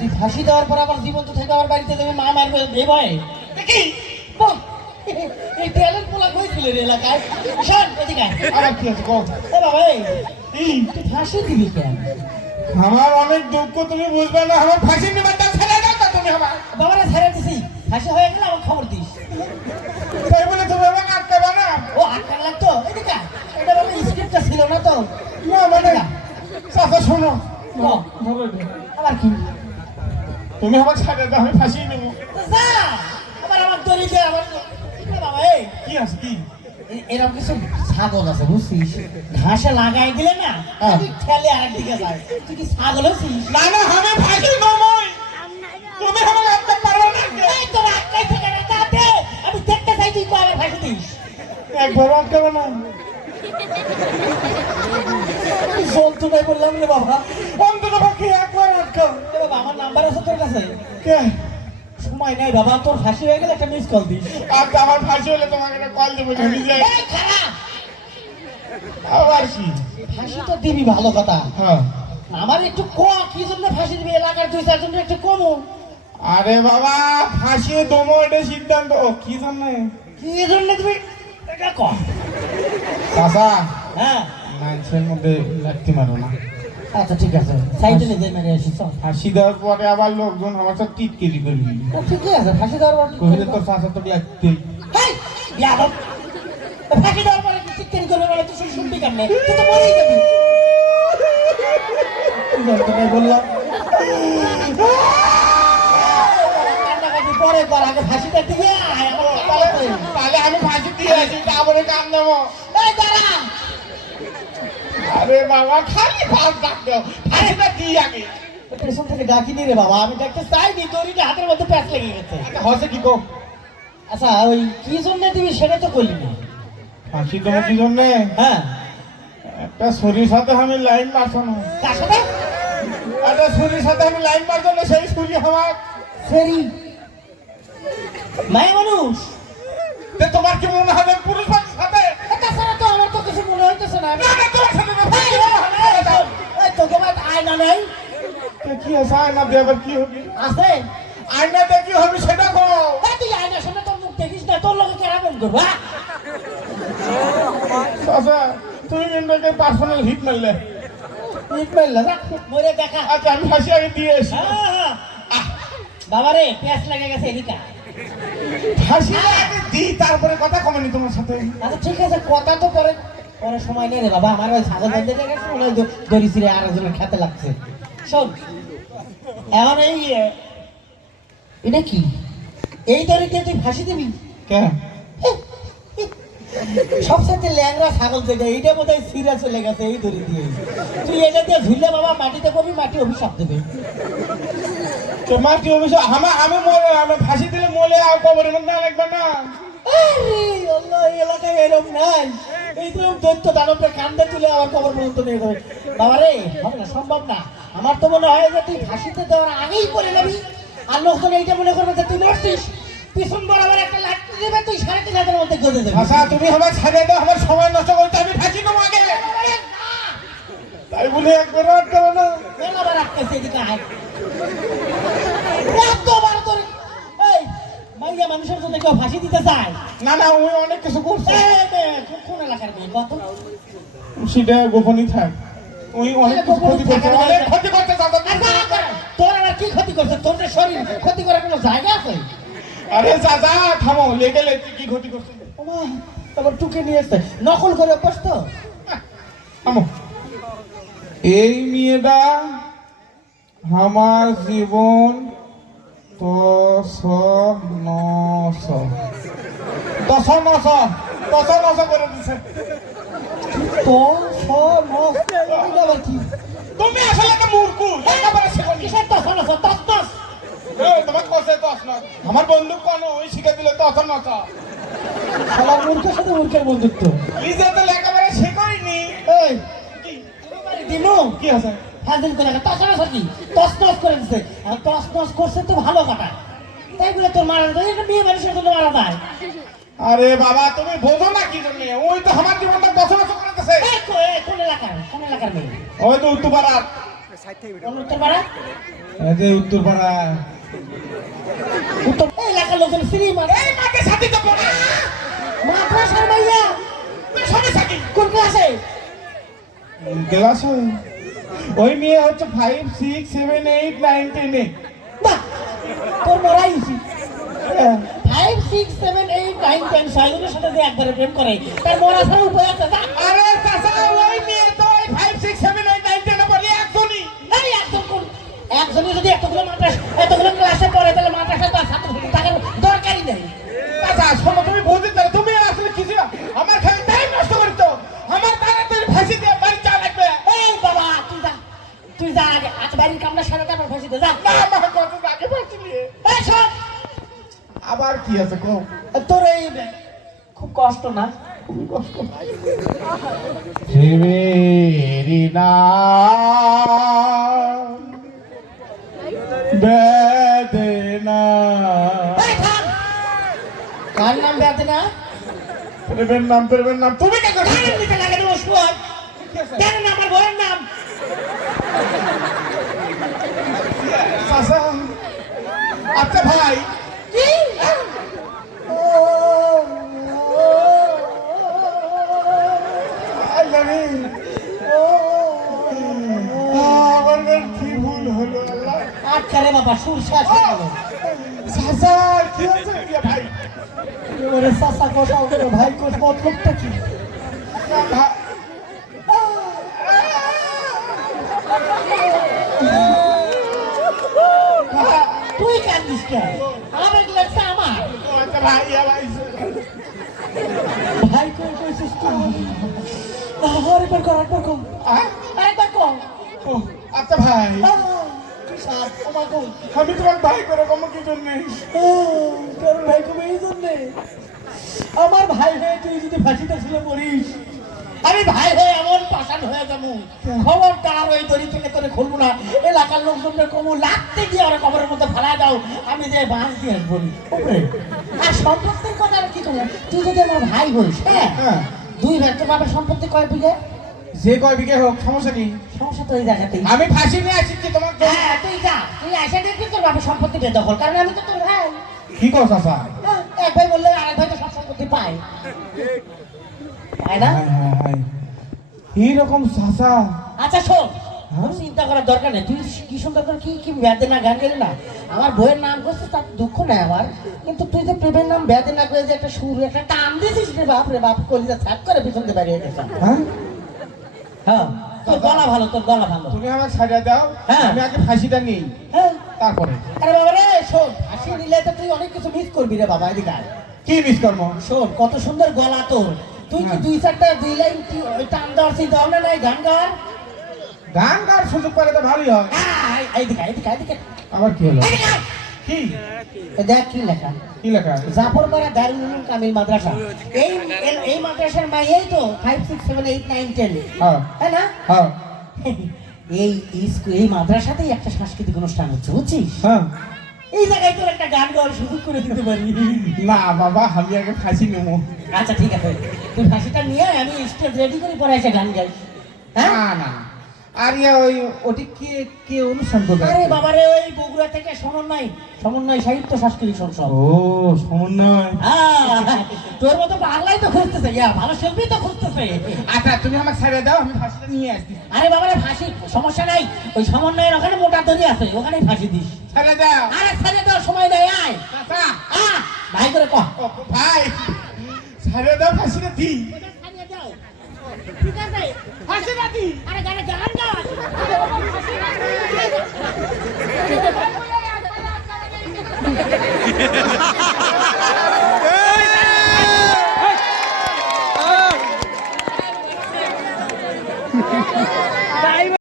তুই ফাঁসি দেওয়ার পর আবার জীবন্ত থেকে আমার বাড়িতে যাবে মা মারবে এ ভয়ে দেখি এই ট্যালেন্ট পোলা হয়েছিল রে এলাকায় শোন এদিকে আবার কি আছে কও? এ বাবা তুই ফাঁসি দিবি কেন? আমার অনেক দুঃখ, তুমি বুঝবে না। আমার ফাঁসি নেবার দাম ছেড়ে দাও না তুমি আমার। বাবারা ছেড়ে দিছি, ফাঁসি হয়ে গেলে আমার খবর দিস। তাই বলে তুমি আমাকে আটকাবে না? ও আটকান লাগতো এদিকে, এটা বাবা স্ক্রিপ্টটা ছিল না তো। না মানে চাচা শোনো, আবার কি তুমি আমাকে ছেড়ে দাও, আমি ফাঁসি নেবো। যা আবার আমার দড়ি দে আমার বাবা। কি আছে কি? এরকম কিছু ছাগল আছে বুঝছিস, ঘাসে লাগাই দিলে না ঠেলে আরেক দিকে যায়। তুই কি ছাগল হচ্ছিস? না না আমি ফাঁসি নমই, তুমি আমাকে আটকাতে পারবে না। এই তোর আটকাই থেকে না তাতে আমি দেখতে চাই তুই কবে ফাঁসি দিস। একবার আটকাবে না? বলতো নাই বললাম রে বাবা। অন্তত পক্ষে একবার আটকাও। বাবা আমার নাম্বার আছে তোর কাছে? কে? সময় নাই বাবা, তোর ফাঁসি হয়ে গেলে একটা মিস কল দিস। আচ্ছা আমার ফাঁসি হলে তোমাকে একটা কল দেবো, আমি যাই। এই খারাপ আবার কি? ফাঁসি তো দিবি ভালো কথা, হ্যাঁ আমার একটু কি জন্য ফাঁসি দিবি এলাকার দুই চারজন একটু কমো। আরে বাবা ফাঁসি দমো এটা সিদ্ধান্ত। ও কি জানে কি জন্য দিবি এটা কম। চাচা হ্যাঁ মানুষের মধ্যে লাগতে মারো না। আচ্ছা ঠিক আছে, সাইডে নিয়ে মেরে আসি চল। ফাঁসি দেওয়ার পরে আবার লোকজন আমার সাথে টিটকেরি করবি, ঠিকই আছে ফাঁসি দেওয়ার পর কহিলে তোর চাচা তো লাগতে। হেই ইয়াদব, ফাঁসি দেওয়ার পরে তুই চিৎকার করবে বলে তুই শুনবি কেমনে? তুই তো মরেই যাবি। বললাম কান্নাকাটি পরে কর, আগে ফাঁসিটা দিয়ে আয়। তাহলে আমি ফাঁসি দিয়ে আসি, তারপরে কাম দেবো। এই দাঁড়া, আরে বাবা খালি ফাঁস ডাক দাও, ফাঁসিটা দিই আগে। পেছন থেকে ডাকিনি রে বাবা, আমি দেখতে চাইনি, দড়িটা হাতের মধ্যে প্যাঁচ লেগে গেছে। হচ্ছে কি কো? আচ্ছা ওই কি জন্য দিবি সেটা তো করলি না। ফাঁসি দেবো কি জন্যে? হ্যাঁ একটা ছুরির সাথে আমি লাইন মারছো না, কার সাথে? একটা ছুরির সাথে আমি লাইন মারছো না, সেই ছুরি আমার। ফেরি মাই মানুষ, তে তোমার কি মনে হবে পুরুষ মানুষের সাথে? তাছাড়া তো আমার তো কিছু মনে হইতেছে না। না, না, তোমার সাথে না, ফাঁসি এই, দেবো, আমি বলে দাও। এই তো তোমার আয়না নেই? তে কি আছে আয়না দিয়ে আবার কি হবে? আছে। আয়না দিয়ে কি হবে সেটা কো। এই তুই আয়নার সামনে তোর মুখ দেখিস না, তোর লোকে কেরামন করবো? আচ্ছা তুমি কিন্তু পার্সোনাল হিট মারলে। ইট মারলে না, মরে দেখা। আচ্ছা আমি ফাঁসি আগে দিয়ে এসি। হ্যাঁ, বাবা রে প্যাঁচ লেগে গেছে এদিকা। ফাঁসি আগে দিই তারপরে কথা কমেনি তোমার সাথে। আচ্ছা ঠিক আছে, কথা তো পরে পরে সময় নেই রে বাবা, আমার ওই ছাগল বাঁধতে গেছে, মনে হয় দড়ি ছিঁড়ে আর একজনের খেতে লাগছে। শোন এখন এটা কি, এই দড়িতে তুই ফাঁসি দিবি? কে? সবসাথে ল্যাংরা ছাগল থেকে এইটা বোধ হয় ছিঁড়া চলে গেছে এই দড়ি দিয়ে। তুই এটা দিয়ে ঝুললে বাবা মাটিতে করবি, মাটি অভিশাপ দেবে। তোমার কি অভিযোগ? আমি মরে, আমি ফাঁসি দিলে মরে আর কবরের মধ্যে না লাগবে না? আরে আল্লাহ, এই এলাকায় এরকম নাই, এই তো দৈত্য দানবটা কান্দে তুলে আমার কবর পর্যন্ত নিয়ে যাবে। বাবা রে হবে না, সম্ভব না। আমার তো মনে হয় যে তুই ফাঁসিতে দেওয়ার আগেই পড়ে যাবি, আর লোকজন এইটা মনে করবে যে তুই মরছিস, পিছন বরাবর একটা লাঠি দেবে, তুই 3.5 মধ্যে গজে দেবে। আচ্ছা তুমি আমার ছেড়ে দাও, আমার সময় নষ্ট করতে, আমি ফাঁসি দেবো আগে। তাই বলে একবার আটকাবে না? মেলাবার আটকেছে এদিকে আয়। এতবার তোর এই মাইয়া মানুষের জন্য কেউ ফাঁসি দিতে চায়? না না ওই অনেক কিছু করছে, কোন এলাকার মেয়ে কত? সেটা গোপনই থাক। ওই অনেক কিছু ক্ষতি করছে, অনেক ক্ষতি করতে চাঁদা। তোর আবার কি ক্ষতি করছে? তোর যে শরীর ক্ষতি করার কোনো জায়গা আছে? আরে চাচা থামো, লেগে লেগে কি ক্ষতি করছে? ওমা, তারপর টুকে নিয়ে এসছে, নকল করে অভ্যাস তো। থামো। এই মেয়েটা আমার জীবন তছ করে দিছে। তো এটা আবার কি? তুমি আসলে একটা মূর্খ, একেবারে শিখনি। কিসের তস তস? তোমার কষে তছ না, আমার বন্দুক কোন ওই শিখে দিলে তছ নছ। সবার মূর্খের সাথে মূর্খের বন্ধুত্ব। নিজে তো লেখাপড়া শেখইনি। এই দিনু কি আছে? ফাজিল করে তস কি তস করে দিচ্ছে। তস করছে তো ভালো কথা, তাই বলে তোর মারা যায়? এটা মেয়ে মানুষের জন্য মারা যায়? আরে বাবা তুমি বোঝো না কি জন্য, ওই তো আমার জীবনটা তছ নছ করে দিছে। কোন এলাকার মেয়ে? ওই তো উত্তরপাড়ার। কোন উত্তরপাড়া? এই যে উত্তরপাড়া। উত্তর এই এলাকার লোকজন সিঁড়ি মারে। এই মাকে সাথে তো পড়া। মাদ্রাসার মাইয়া তুই সবে থাকি। কোন ক্লাসে? ক্লাস ওই মেয়ে হচ্ছে 5, 6, 7, 8, 9, 10 এ। বাহ, তোর মরাই উচিত। 5, 6, 7, 8, 9, 10 ছয়জনের সাথে যে একবারে প্রেম করে তার মরা ছাড়া উপায় আছে? যা। আরে চাচা ওই মেয়ে তো ওই 5, 6, 7, 8, 9, 10 এ বলি একজনই। এই একজন কোন একজনই যদি এতগুলো ক্লাসে পড়ে তাহলে মাদ্রাসায় তো আর ছাত্র থাকার দরকারই নেই। চাচা শোনো তুমি বুঝতে চাও তুমি আসলে কিছু না আমার খালি টাইম নষ্ট করছো আমার তাড়াতাড়ি ফাঁসি দিয়ে বাড়ি চা লাগবে। এই বাবা তুই যা আগে আজ বাড়ির কামনা সারা তারপর ফাঁসি দে যা। না আমার কত আগে ফাঁসি দিয়ে এই শোন, আবার কি আছে কো তোর এই খুব কষ্ট না? খুবই কষ্ট হেবেরি না বেদনা এই থাম। কার নাম বেদনা? প্রেমের নাম তুমি কে করছো কার নিতে লাগে দেবো শুয়ার? কেন না আমার বউয়ের নাম? চাচা আচ্ছা ভাই কি? I love you. আমার কি ভুল হলো আল্লাহ আচ্ছা রে বাবা সুর শেষ হয়ে গেল। চাচা কি হচ্ছে রে ভাই ওরে চাচা কোথাও গেল ভাই কোথ মতলবটা কি? ভা- তুই কান্দিস কেন? আবেগ লাগছে আমার। আচ্ছা ভাই ভাই ভাই কই কইছিস তুই? আরেকবার কর। আরেকবার কর। আচ্ছা ভাই কি সাপ তোমার কই? আমি তোমার ভাই করে কম কি জন্য কারণ ভাই কবে এই জন্যে আমার ভাই হয়ে তুই যদি ফাঁসিতে ছিল মরিস, আমি ভাই হয়ে এমন পাষাণ হয়ে যাবো খবরদার ওই দড়ি থেকে তোরে খুলবো না। এলাকার লোকজনদের কমু লাগতে গিয়ে ওরা কবরের মধ্যে ফেলা দাও, আমি যে বাঁশ দিয়ে আসবো। আর সম্পত্তির কথা আর কি করবো? তুই যদি আমার ভাই হইস, হ্যাঁ হ্যাঁ দুই ভাই তো বাবার সম্পত্তি কয় বিঘে? যে কয় বিঘে হোক সমস্যা নেই সমস্যা তো এই জায়গাতেই। আমি ফাঁসি নিয়ে আসছি কি তোমার হ্যাঁ তুই যা, তুই আসে দেখবি তোর বাবার সম্পত্তি বেদখল, কারণ আমি তো তোর ভাই। কি কর চাচা এক ভাই বললে আরেক ভাই তো সব সম্পত্তি পায়, তাই না? এইরকম চাচা আচ্ছা শোন, তোর চিন্তা করার দরকার নেই। তুই কি সুন্দর করে কি বেদনা গান গেলি না? আমার বইয়ের নাম করছিস তার দুঃখ নেই আমার, কিন্তু তুই যে প্রেমের নাম বেদনা করে যে একটা সুর একটা টান দিয়েছিস রে বাপ কলিজা ছাপ করে পিছন দিয়ে বেরিয়ে গেছে। হ্যাঁ হ্যাঁ তোর গলা ভালো, তোর গলা ভালো। তুমি আমাকে সাজা দাও হ্যাঁ। আমি আগে ফাঁসিটা নিই হ্যাঁ তারপরে আরে বাবা রে শোন, হাসি নিলে তো তুই অনেক কিছু মিস করবি রে বাবা। এদিকে আয়। কি মিস কর্ম শোন কত সুন্দর গলা তোর, তুই কি হ্যাঁ। দুই লাইন টান দেওয়ার সেই দাও না নাই গান গাওয়ার? গান গাওয়ার সুযোগ পেলে তো ভালোই হয় এইদিকে আবার কি হলো কি দেখ কি লেখা, কি লেখা জাফরপাড়া দারুল উলুম কামিল মাদ্রাসা। এই মাদ্রাসার মাইয়াই তো 5, 6, 7, 8, 9, 10, হ্যাঁ হ্যাঁ না? হ্যাঁ এই মাদ্রাসাতেই একটা সাংস্কৃতিক অনুষ্ঠান হচ্ছে, বুঝছিস? হ্যাঁ এই জায়গায় তোর একটা গান গাওয়ার সুযোগ করে দিতে পারি। না বাবা আমি আগে ফাঁসি নেবো আচ্ছা ঠিক আছে, তুই ফাঁসিটা নিয়ে আয়, আমি স্টেজ রেডি করে পরে এসে গান গাই। হ্যাঁ না না আর ওই ওটি কে কে অনুষ্ঠান করবে আরে বাবারে ওই বগুড়া থেকে সমন্বয় সাহিত্য সাংস্কৃতিক সংসদ। ও সমন্বয় তোর মতো বাংলাই তো খুঁজতেছে, ভালো শিল্পী তো খুঁজতেছে। আচ্ছা তুমি আমাকে ছেড়ে দাও আমি ফাঁসিটা নিয়ে আসছি আরে বাবারে ফাঁসি সমস্যা নাই, ওই সমন্বয়ের ওখানে মোটা দড়ি আছে, ওখানেই ফাঁসি দিস। ছেড়ে দাও আরে ছেড়ে দেওয়ার সময় দেয় আয়। চাচা ভাই করে কহ ও, ভাই ছেড়ে দাও ফাঁসিটা দিই ঠিক আছে ফাঁসিটা দি। আরে গানে গান গা।